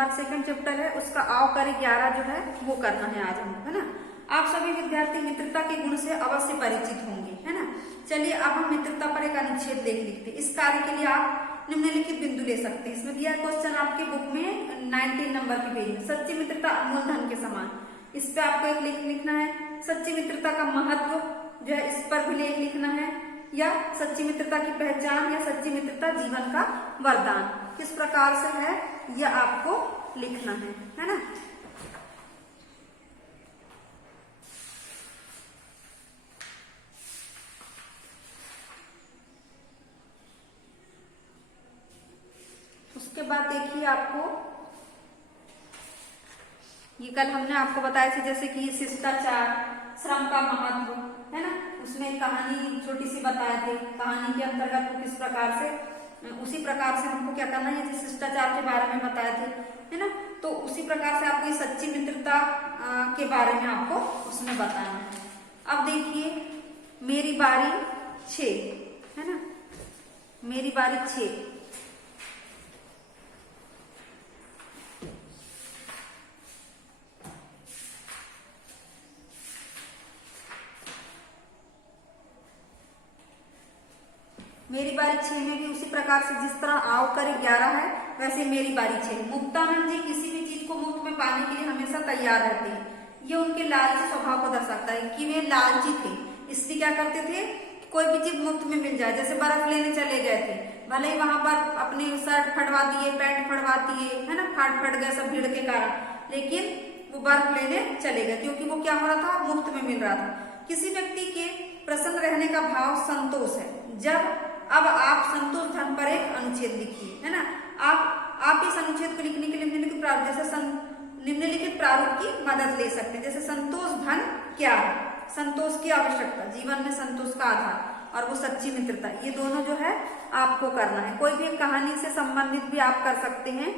हमारा second chapter है उसका आव करे 11 जो है वो करना है आज हम, है ना। आप सभी विद्यार्थी मित्रता के गुण से अवश्य परिचित होंगे, है ना। चलिए अब हम मित्रता पर एक अनुच्छेद लिखते हैं। इस कार्य के लिए आप निम्नलिखित बिंदु ले सकते हैं। इसमें दिया क्वेश्चन आपके बुक में 19 नंबर की पेज में, सच्ची मित्रता अनमोल धन के समान। इस पे आपको एक लिखना है। सच्ची मित्रता का महत्व जो है इस पर भी लिखना है, या सच्ची मित्रता की पहचान, या सच्ची मित्रता जीवन का वरदान, किस प्रकार से है यह आपको लिखना है ना। उसके बाद देखिए आपको ये कल हमने आपको बताया था जैसे कि शिष्टाचार, श्रम का महत्व, है ना, उसमें कहानी छोटी सी बताए थे। कहानी के अंतर्गत वो किस प्रकार से, उसी प्रकार से हमको क्या करना है, जैसे शिष्टाचार के बारे में बताए थे, है ना। तो उसी प्रकार से आपको सच्ची मित्रता के बारे में आपको उसमें बताना है। अब देखिए मेरी बारी 6, है ना, मेरी बारी 6। मेरी बारी 6 में भी उसी प्रकार से जिस तरह आव करे 11 है वैसे मेरी बारी 6। मुक्तानंद जी किसी भी चीज को मुफ्त में पाने के लिए हमेशा तैयार रहते हैं। ये उनके लालची स्वभाव को दर्शाता है कि वे लालची थे, इसलिए क्या करते थे, कोई भी चीज मुफ्त में मिल जाए। जैसे बर्फ लेने चले गए थे, भले ही वहां पर अपने शर्ट फटवा दिए, पैंट फटवा दिए, है ना, फट गए सब भीड़ के कारण, लेकिन वो बर्फ लेने चले गए क्योंकि वो क्या हो रहा था, मुफ्त में मिल रहा था। किसी व्यक्ति के प्रसन्न रहने का भाव संतोष है। जब अब आप संतोष धन पर एक अनुच्छेद लिखिए, है ना। आप इस अनुच्छेद को लिखने के लिए निम्नलिखित प्रारूप जैसे निम्नलिखित प्रारूप की मदद ले सकते हैं। जैसे संतोष धन क्या है, संतोष की आवश्यकता, जीवन में संतोष का आधार, और वो सच्ची मित्रता, ये दोनों जो है आपको करना है। कोई भी एक कहानी से संबंधित भी आप कर सकते हैं,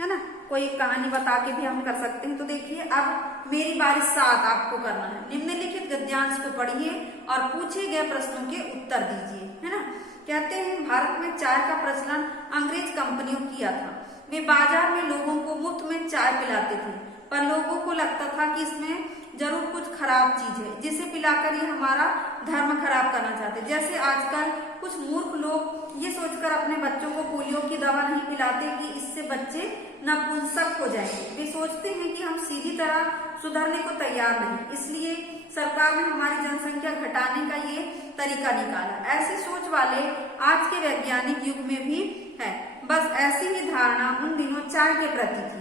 है ना, कोई एक कहानी बता के भी हम कर सकते हैं। तो देखिए अब मेरी बारी 7 आपको करना है। निम्नलिखित गद्यांश को पढ़िए और पूछे गए प्रश्नों के उत्तर दीजिए, है ना। कहते हैं भारत में चाय का प्रचलन अंग्रेज कंपनियों किया था। वे बाजार में लोगों को मुफ्त में चाय पिलाते थे, पर लोगों को लगता था कि इसमें जरूर कुछ खराब चीज है जिसे पिलाकर ये हमारा धर्म खराब करना चाहते। जैसे आजकल कुछ मूर्ख लोग ये सोचकर अपने बच्चों को पोलियो की दवा नहीं पिलाते कि इससे बच्चे नपुंसक हो जाएंगे। वे सोचते हैं कि हम सीधी तरह सुधरने को तैयार नहीं, इसलिए सरकार ने हमारी जनसंख्या घटाने का ये तरीका निकाला। ऐसी सोच वाले आज के वैज्ञानिक युग में भी है। बस ऐसी ही धारणा उन दिनों चाय के प्रति थी।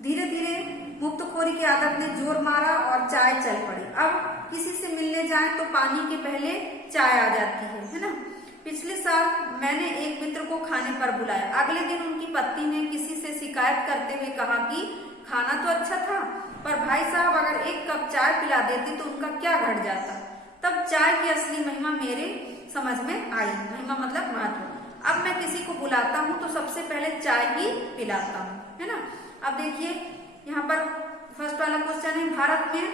धीरे धीरे मुफ्तखोरी की आदत ने जोर मारा और चाय चल पड़ी। अब किसी से मिलने जाए तो पानी के पहले चाय आ जाती है ना। पिछले साल मैंने एक मित्र को खाने पर बुलाया। अगले दिन उनकी पत्नी ने किसी से शिकायत करते हुए कहा कि खाना तो अच्छा था, पर भाई साहब अगर 1 कप चाय पिला देते तो उनका क्या घट जाता। तब चाय की असली महिमा मेरे समझ में आई। महिमा मतलब महत्व। अब मैं किसी को बुलाता हूँ तो सबसे पहले चाय ही पिलाता हूँ, है ना। अब देखिए यहाँ पर फर्स्ट वाला क्वेश्चन है, भारत में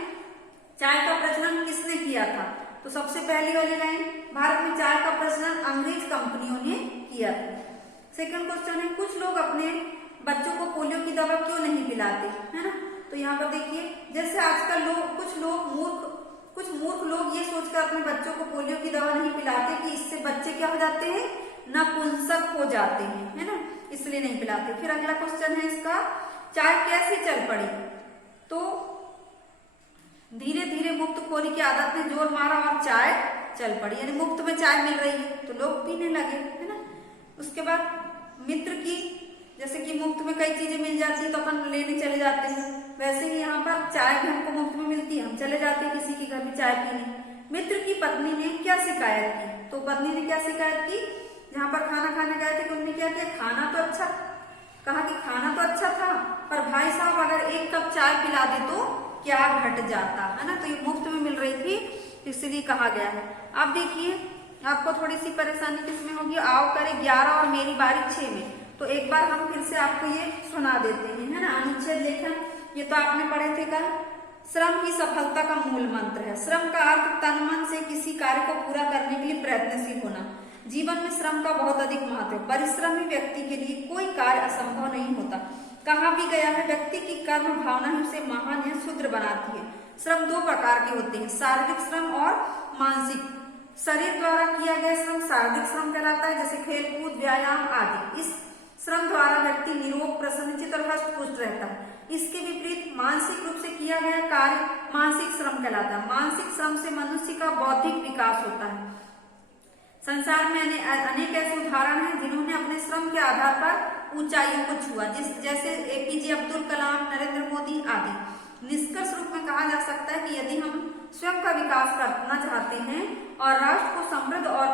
चाय का प्रचलन किसने किया था। तो सबसे पहली वाली लाइन, भारत में चाय का प्रचलन अंग्रेज कंपनियों ने किया था। सेकंड क्वेश्चन है, कुछ लोग अपने बच्चों को पोलियो की दवा क्यों नहीं पिलाते, है ना। तो यहाँ पर देखिए जैसे आजकल कुछ मूर्ख लोग ये सोचकर अपने बच्चों को पोलियो की दवा नहीं पिलाते कि इससे बच्चे क्या हो जाते हैं, नपुंसक हो जाते हैं, है ना, इसलिए नहीं पिलाते। फिर अगला क्वेश्चन है इसका, चाय कैसे चल पड़ी। तो धीरे धीरे मुफ्तखोरी की आदत ने जोर मारा और चाय चल पड़ी, यानी मुफ्त में चाय मिल रही है तो लोग पीने लगे, है ना। उसके बाद मित्र की, जैसे कि मुफ्त में कई चीजें मिल जाती है तो अपन लेने चले जाते हैं, वैसे ही यहाँ पर चाय भी हमको मुफ्त में मिलती है, हम चले जाते हैं किसी के घर में चाय पीने। मित्र की पत्नी ने क्या शिकायत की। तो पत्नी ने क्या शिकायत की, जहाँ पर खाना खाने गए थे तो उन्होंने क्या किया, खाना तो अच्छा, कहा कि खाना तो अच्छा था, पर भाई साहब अगर 1 कप चाय पिला दे तो क्या घट जाता, है ना। तो ये मुफ्त में मिल रही थी इसलिए कहा गया है। अब देखिए आपको थोड़ी सी परेशानी किसमें होगी, आव करे 11 और मेरी बारी 6 में। तो एक बार हम फिर से आपको ये सुना देते हैं, है ना। अनुच्छेद लेखन ये तो आपने पढ़े थे कल। श्रम ही सफलता का मूल मंत्र है। श्रम का अर्थ तन मन से किसी कार्य को पूरा करने के लिए प्रयत्नशील होना। जीवन में श्रम का बहुत अधिक महत्व है। परिश्रमी व्यक्ति के लिए कोई कार्य असंभव नहीं होता। कहा भी गया है, व्यक्ति की कर्म भावना ही उसे महान या शूद्र बनाती है। श्रम दो प्रकार के होते हैं, शारीरिक श्रम और मानसिक। शरीर द्वारा किया गया श्रम शारीरिक श्रम कहलाता है, जैसे खेलकूद, व्यायाम आदि। इस श्रम द्वारा व्यक्ति निरोग, प्रसन्नचित्त और हष्ट पुष्ट रहता है। इसके विपरीत मानसिक रूप से किया गया कार्य मानसिक श्रम कहलाता है। मानसिक श्रम से मनुष्य का बौद्धिक विकास होता है। संसार में अनेक ऐसे उदाहरण हैं जिन्होंने अपने श्रम के आधार पर ऊंचाइयों को छुआ, जैसे एपीजे अब्दुल कलाम, नरेंद्र मोदी आदि। निष्कर्ष रूप में कहा जा सकता है कि यदि हम स्वयं का विकास करना चाहते हैं और राष्ट्र को समृद्ध और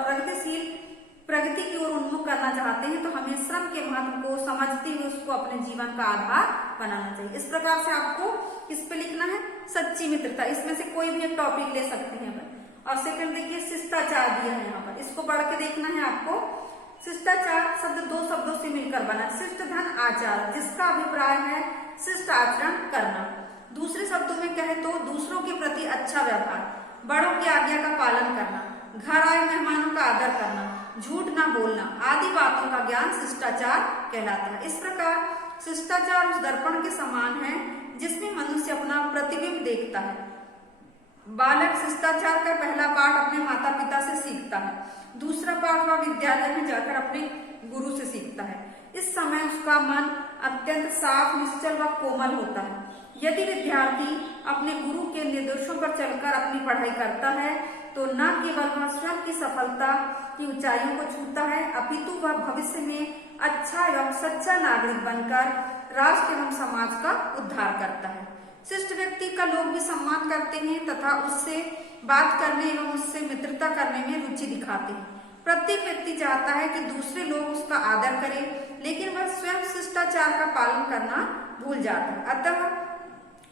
प्रगति की ओर उन्मुख करना चाहते हैं तो हमें श्रम के महत्व को समझते हुए उसको अपने जीवन का आधार बनाना चाहिए। इस प्रकार से आपको इस पे लिखना है सच्ची मित्रता। इसमें से कोई भी एक टॉपिक ले सकते हैं। और सेकंड देखिए शिष्टाचार दिया है यहाँ पर, इसको पढ़ के देखना है आपको। शिष्टाचार शब्द दो शब्दों से मिलकर बना, शिष्ट धन आचार, जिसका अभिप्राय है शिष्ट आचरण करना। दूसरे शब्दों में कहे तो दूसरों के प्रति अच्छा व्यवहार, बड़ों की आज्ञा का पालन करना, घर आए मेहमानों का आदर करना, झूठ ना बोलना आदि बातों का ज्ञान शिष्टाचार कहलाता है। इस प्रकार शिष्टाचार उस दर्पण के समान है जिसमें मनुष्य अपना प्रतिबिंब देखता है। बालक शिष्टाचार का पहला पाठ अपने माता पिता से सीखता है, दूसरा पाठ वह विद्यालय में जाकर अपने गुरु से सीखता है। इस समय उसका मन अत्यंत साफ, निश्चल व कोमल होता है। यदि विद्यार्थी अपने गुरु के निर्देशों पर चलकर अपनी पढ़ाई करता है तो न केवल वह स्वयं की सफलता की ऊंचाइयों को छूता है, अपितु वह भविष्य में अच्छा एवं सच्चा नागरिक बनकर राष्ट्र एवं समाज का उद्धार करता है। शिष्ट व्यक्ति का लोग भी सम्मान करते हैं तथा उससे बात करने एवं उससे मित्रता करने में रुचि दिखाते हैं। प्रत्येक व्यक्ति चाहता है कि दूसरे लोग उसका आदर करें, लेकिन वह स्वयं शिष्टाचार का पालन करना भूल जाता है। अतः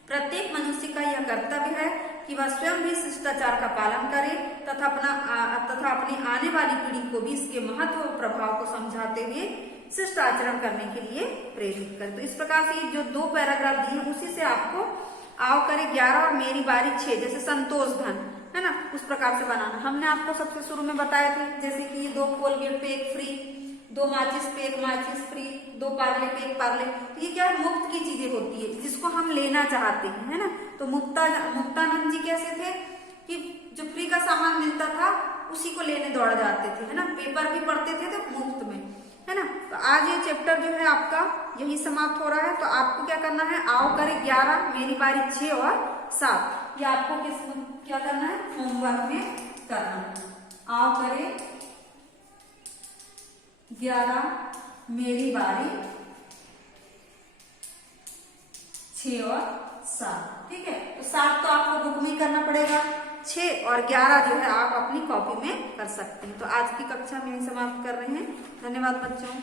प्रत्येक मनुष्य का यह कर्तव्य है कि वह स्वयं भी शिष्टाचार का पालन करे तथा अपनी आने वाली पीढ़ी को भी इसके महत्व और प्रभाव को समझाते हुए शिष्ट आचरण करने के लिए प्रेरित करे। तो इस प्रकार से ये जो दो पैराग्राफ दिए उसी से आपको आओ करे 11 और मेरी बारी 6 जैसे संतोष धन है ना, उस प्रकार से बनाना। हमने आपको सबसे शुरू में बताए थे जैसे कि 2 कोलगेट पे 1 फ्री, 2 माचिस पे 1 माचिस फ्री, 2 पार्ले पे 1 पार्ले। ये क्या है, मुफ्त की चीजें होती है जिसको हम लेना चाहते हैं, है ना। तो मुक्तानंद जी कैसे थे कि जो फ्री का सामान मिलता था उसी को लेने दौड़ जाते थे, है ना। पेपर भी पढ़ते थे तो मुफ्त में, है ना। तो आज ये चैप्टर जो है आपका यही समाप्त हो रहा है। तो आपको क्या करना है, आओ करे 11, मेरी बारी 6 और 7, ये आपको क्या करना है, होमवर्क में करना है। आओ करे 11, मेरी बारी 6 और 7, ठीक है। तो 7 तो आपको बुक में करना पड़ेगा, 6 और 11 जो है आप अपनी कॉपी में कर सकते हैं। तो आज की कक्षा में यही समाप्त कर रहे हैं। धन्यवाद बच्चों।